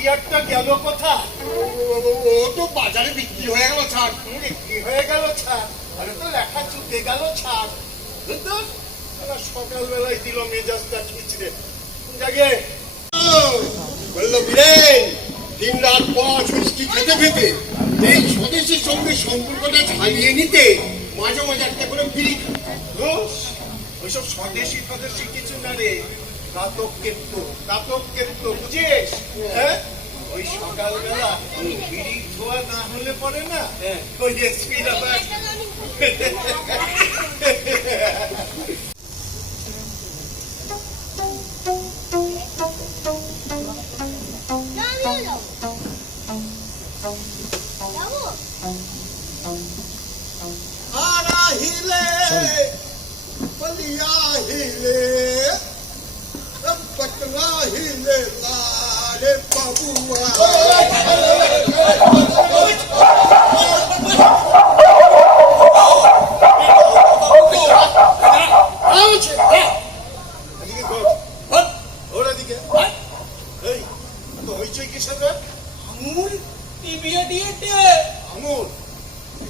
হাতিয়ারটা গেল কোথা? ও তো বাজারে বিক্রি হয়ে গেল ছাড়। বিক্রি হয়ে গেল ছাড়? আরে তো লেখা চুকে গেল ছাড়। বুঝলেন? সকালবেলায় দিল মেজাজটা খিচড়ে। জাগে বললো বীরেন, দিন রাত পর মিষ্টি খেতে খেতে এই স্বদেশের সঙ্গে সম্পর্কটা ঝালিয়ে নিতে মাঝে মাঝে একটা করে বিড়ি দোষ, ওইসব স্বদেশি ফদেশি কিছু না রে। দাতক কেত্ত বুঝিস? হ্যাঁ, ওই সকালবেলা বিড়ি ধোয়া না হলে পরে না ওই যে স্পিড আবার আরাহিলে বলিয়া হিলে পটনা হিলে লারে বাবুয়া। আঙুল টিবিয়ে দিয়েছে। আঙুল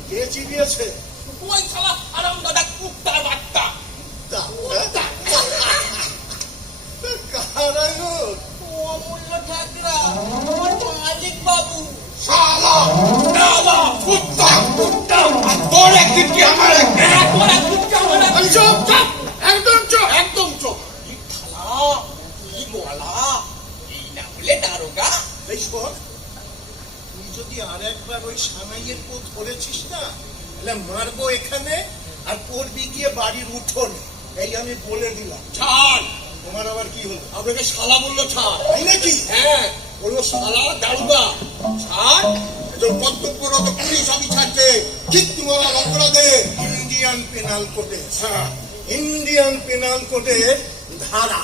কে চিবিয়েছে? ওই শালা আরাম দাদা কুত্তার বাচ্চা। অমূল্য ঠাকরা, আমার মালিক বাবু। শালা ডালা কুত্তা কুত্তা তোর একদিন কি আমার একদিন। তোর একদিন কি আমার একদিন। চুপ চুপ একদম চুপ একদম চুপ। কি খালা, কি বলা, এই না বলে দারোগা। এই শোন, তুই যদি আর একবার ওই সানাইয়ের পো ধরেছিস না, তাহলে মারবো এখানে আর পড়বি গিয়ে বাড়ির উঠোনে। এই আমি বলে দিলাম। ছাড়, তোমার আবার কি হলো? আপনাকে শালা বললো ছাড়। তাই নাকি? হ্যাঁ, বললো শালা দারুগা ছাড়। এদের কর্তব্যরত পুলিশ আমি ছাড়ছে কীর্তিমালা অপরাধে ইন্ডিয়ান পেনাল কোডে, হ্যাঁ ইন্ডিয়ান পেনাল কোডের ধারা